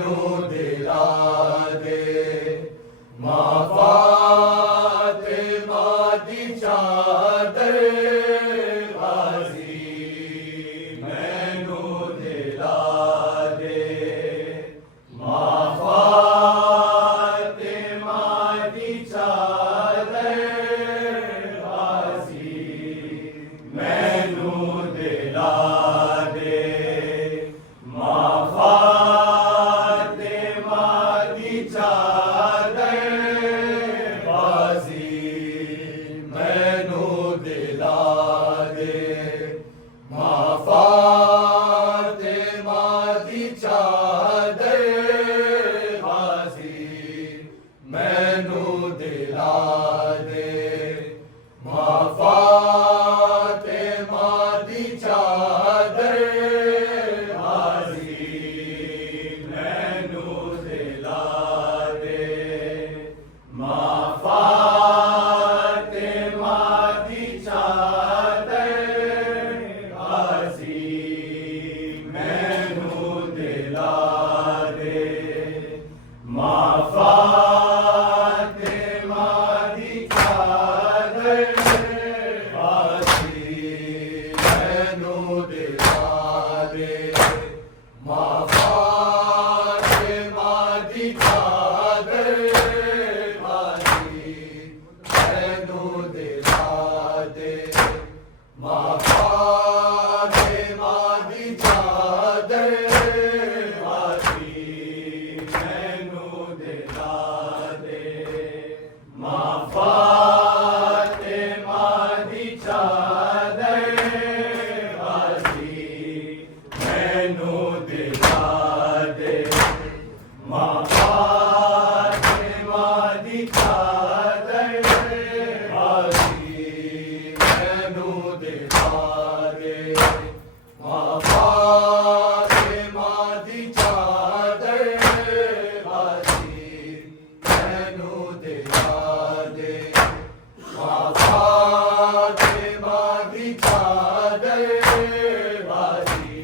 मैनू दिला दे मां फातिमा दी चादर गाजी मैनू दिला दे मां फातिमा दी चादर गाजी मैनू दिला दे मां फातिमा दी चादर गाजी मैनू दिला दे मां फातिमा दी चादर गाजी मैनू दिला दे मां फातिमा दी चादर गाजी मैनू दिला दे मां फातिमा दी चादर गाजी मैनू दिला दे मां फातिमा दी चादर गाजी मैनू दिला दे मां फातिमा दी चादर गाजी मैनू दिला दे मां फातिमा दी चादर गाजी मैनू दिला दे मां फातिमा दी चादर गाजी मैनू दिला दे मां फातिमा दी चादर गाजी मैनू दिला दे मां फातिमा दी चादर गाजी मैनू दिला दे मां फातिमा दी चादर गाजी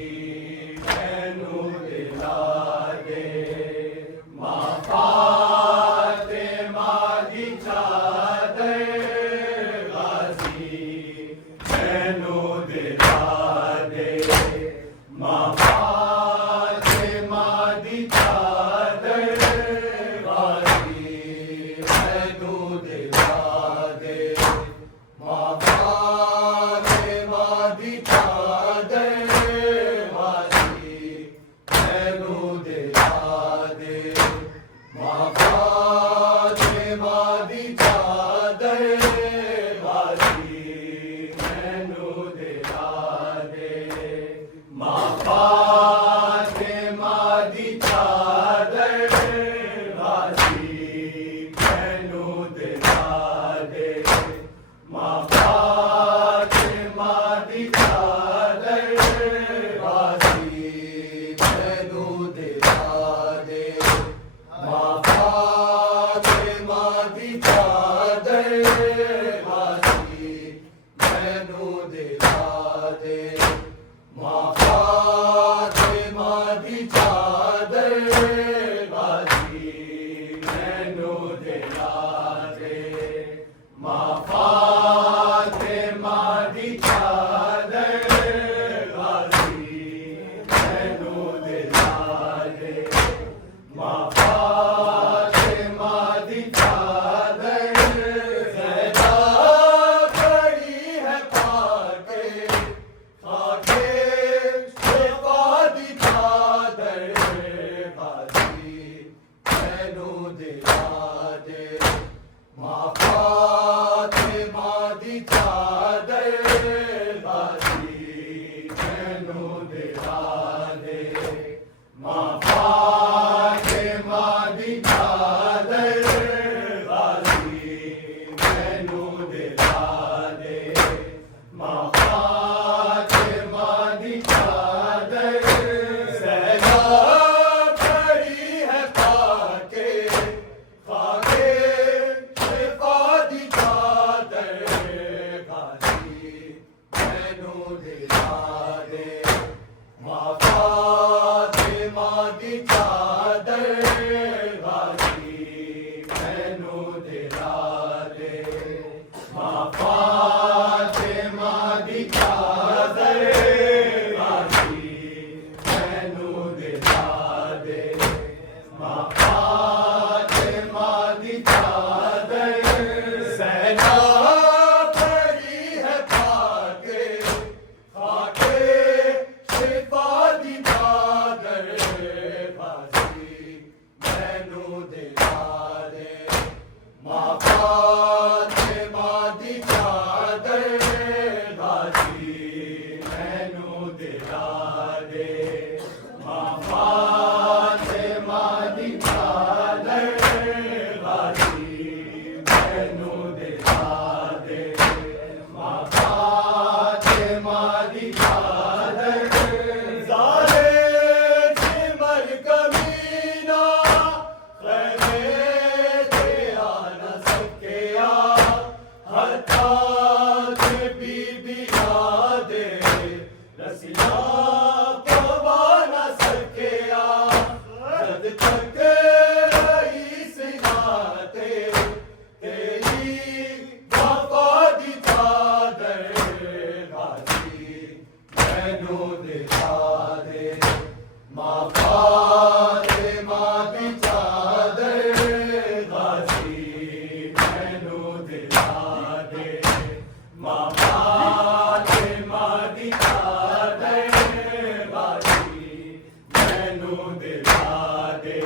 दिला दे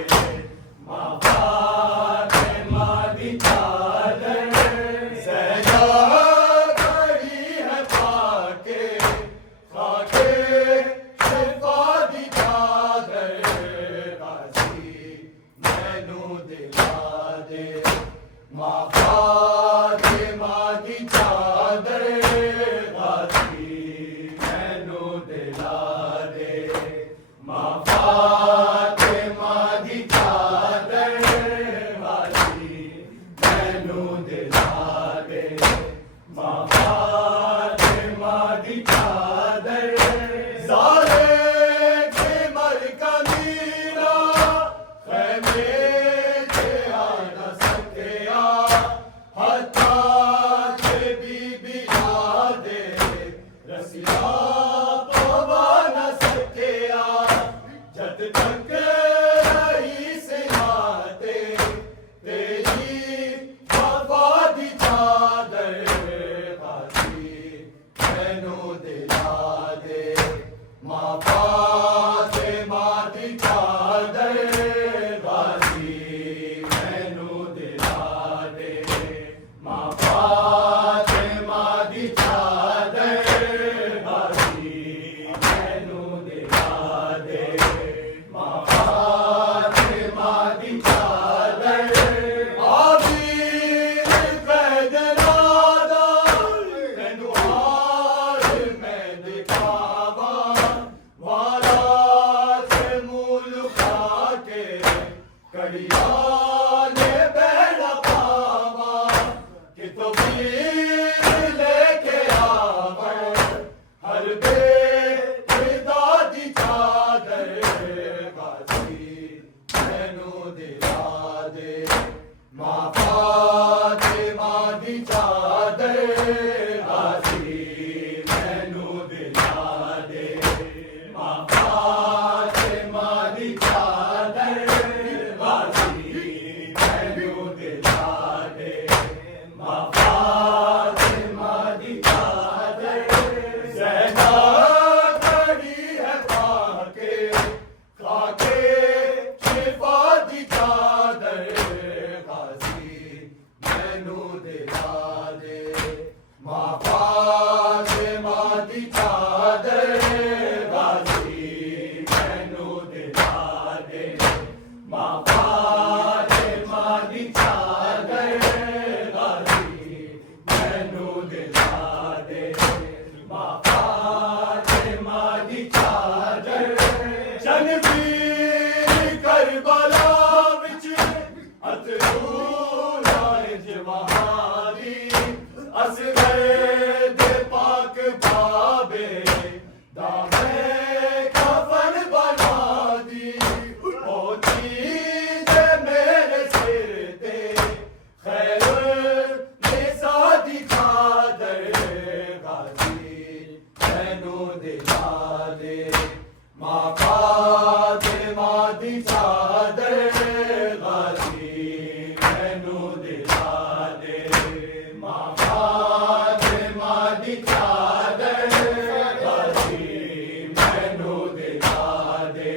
माँ फातिमा दी चादर ज़हरा खड़ी है पाके खाके शिफा दी चादर गाज़ी मैनू दिला दे माँ फातिमा दी चादर गाज़ी मैनू दिला दे माँ फातिमा दी चादर गाज़ी मैनू दिला दे माँ फातिमा दी चादर ज़ारे के मर का मीरा खैमे के आ न सकिया हत्ता के बीबी यादे रसिया पवा न सकिया जद तक रही सिनाते तेरी वफा दी चादर गाज़ी मैनू दिला दे माँ फातिमा दी चादर गाज़ी मैनू दिला दे माँ फातिमा दी चादर गाज़ी मैनू दिला दे माँ फातिमा दी चादर आमीर कैदरादा तैनू हार मैं दिखावा वाला से मुँह लुका के कड़िया ने बैला पावा कि तो वीर लेके आवे हर बेदा दी चादर गाज़ी मैनू दिला दे माँ फातिमा दी चादर गाज़ी मैनू दिला दे माँ फातिमा दी चादर गाज़ी मैनू दिला दे माँ फातिमा दी चादर ज़हरा खड़ी है पाके खाके शिफा दी चादर गाज़ी मैनू दिला दे माँ फातिमा दी चादर गाज़ी मैनू दिला दे माँ फातिमा दी चादर गाज़ी मैनू दिला दे माँ फातिमा दी चादर जनवीर करबला विच अतरू लाए जवानी असगर दे पाक बाबे दामे कफन बना दी ओ चीज़ मेरे सिर ते खैर निसा दी चादर गाज़ी मैनू दिला दे माँ फातिमा दी चादर गाज़ी मैनू दिला दे माँ फातिमा दी चादर गाज़ी मैनू दिला दे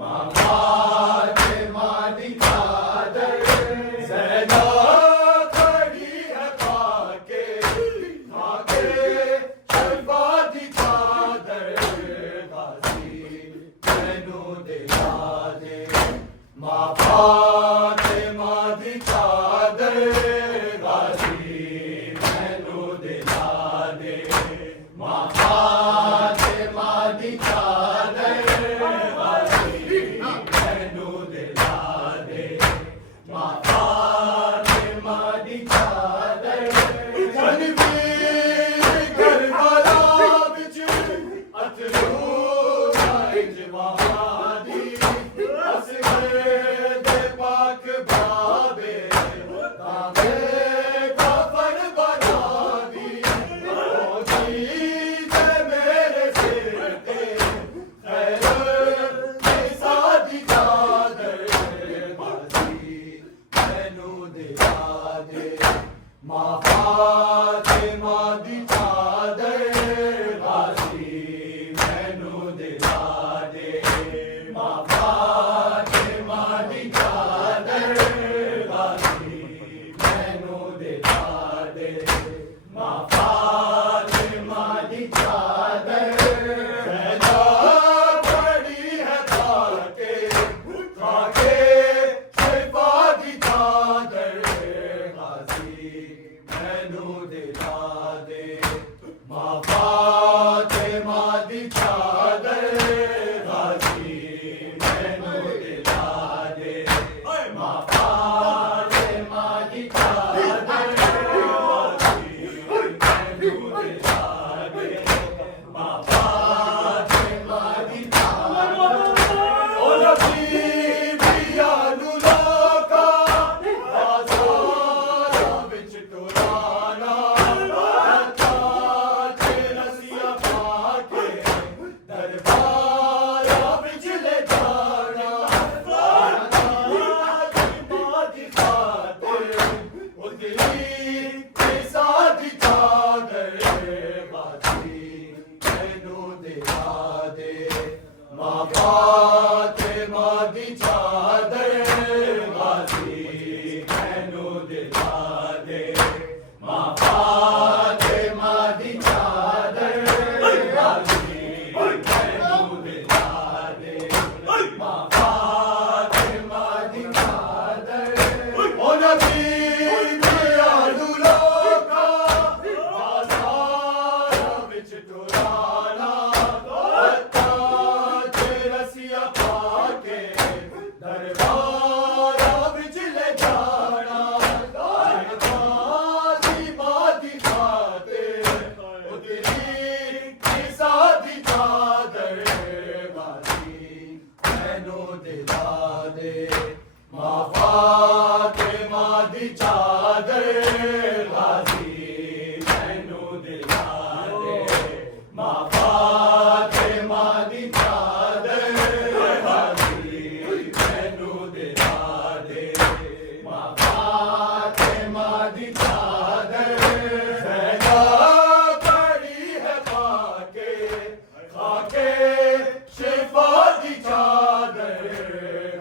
माँ फातिमा दी चादर ज़हरा खड़ी है पाके खाके शिफा दी चादर गाज़ी मैनू दिला दे माँ फातिमा दी चादर गाज़ी मैनू दिला दे माँ फातिमा दी चादर गाज़ी मैनू दिला दे माँ फातिमा दी चादर जनवीर करबला विच अतरू लाए जवानी असगर दे पाक बाबे दामे कफन बना दी ओ चीज़ मेरे सिर ते खैर निसा दी चादर गाज़ी मैनू दिला दे माँ फातिमा दी चादर गाज़ी मैनू दिला दे माँ खुशियां पाके दरबारा विच ले जाना मादी मादी खातिर उतरी किसा दी चादर गाजी मैनू दिला दे मां फातिमा दी चादर गाजी मैनू दिला दे मां फातिमा दी चादर गाजी मैनू दिला दे मां फातिमा दी चादर ज़ैदा खड़ी है पाके खाके शिफा दी चादर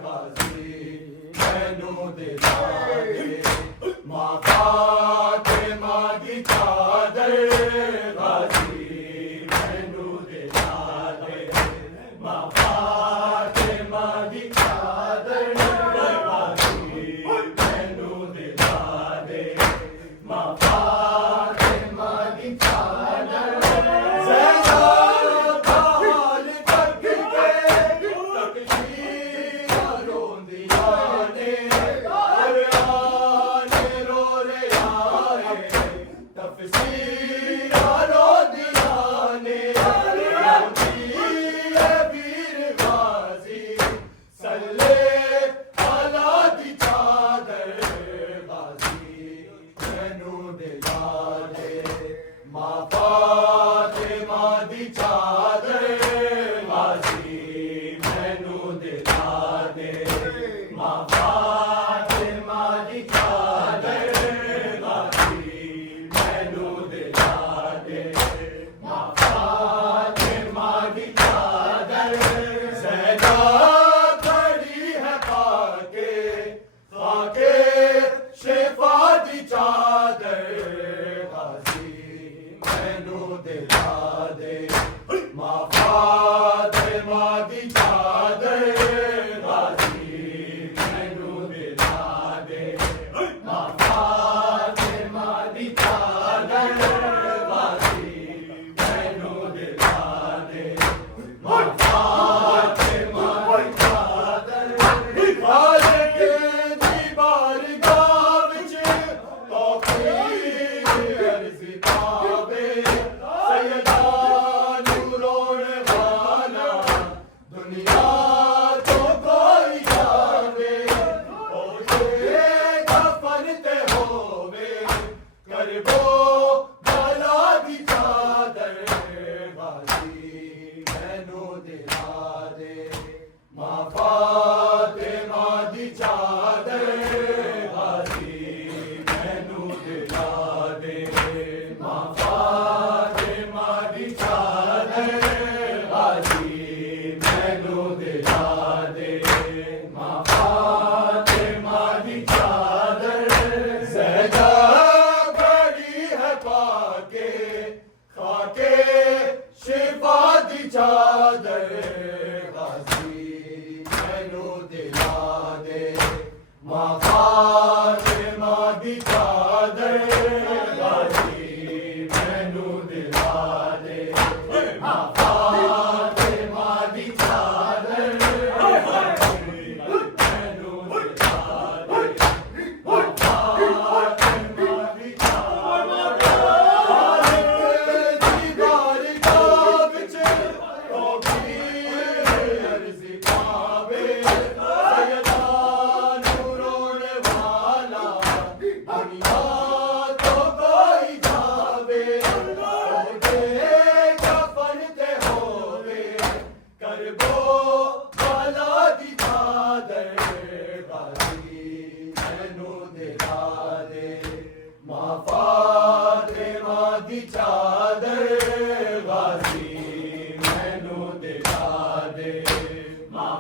गाजी मैनू दिला दे मां फातिमा दी चादर गाजी मैनू दिला दे मां फातिमा दी चादर गाजी मैनू दिला दे मां फातिमा दी चादर ज़ैदा बाल तक के तकदीर रोंदियां ने आने रो रे आए तफसीर रोंदियां ने रोंदी है वीर गाजी सल्ले अला दी चादर गाजी मैनू दिला दे मां फातिमा दी चादर गाजी मैनू दिला दे मां फातिमा दी चादर गाजी मैनू दिला दे मां फातिमा दी चादर ज़ैदा खड़ी है पाके खाके शिफा दी चादर गाजी मैनू दिला दे मां फातिमा दी चादर गाजी मैनू दिला दे मां फातिमा दी चादर गाजी मैनू दिला दे मां फातिमा दी चादर खालिक दी बारगाह विच तौफीक अर्ज़ी पावे सैयदा नूरों वाला दुनिया तो कोई जावे ओशे कफन ते होवे करबो भला दी चादर गाजी मैनू दिला दे मां फातिमा दी चादर गाजी मैनू दिला दे मां फातिमा दी चादर गाजी मैनू दिला दे मां फातिमा दी चादर ज़ैदा खड़ी है पाके खाके शिफा दी चादर गाजी मैनू दिला दे मां फातिमा दी चादर गाजी मैनू दिला दे मां फातिमा दी चादर गाजी मैनू दिला दे मां फातिमा दी चादर खालिक दी बारगाह विच तौफीक अर्ज़ी पावे सैयदा नूरों वाला दुनिया तो कोई जावे ओदे कफन ते होवे करबो भला दी चादर गाजी मैनू दिला दे मां फातिमा दी चादर गाजी मैनू दिला दे मां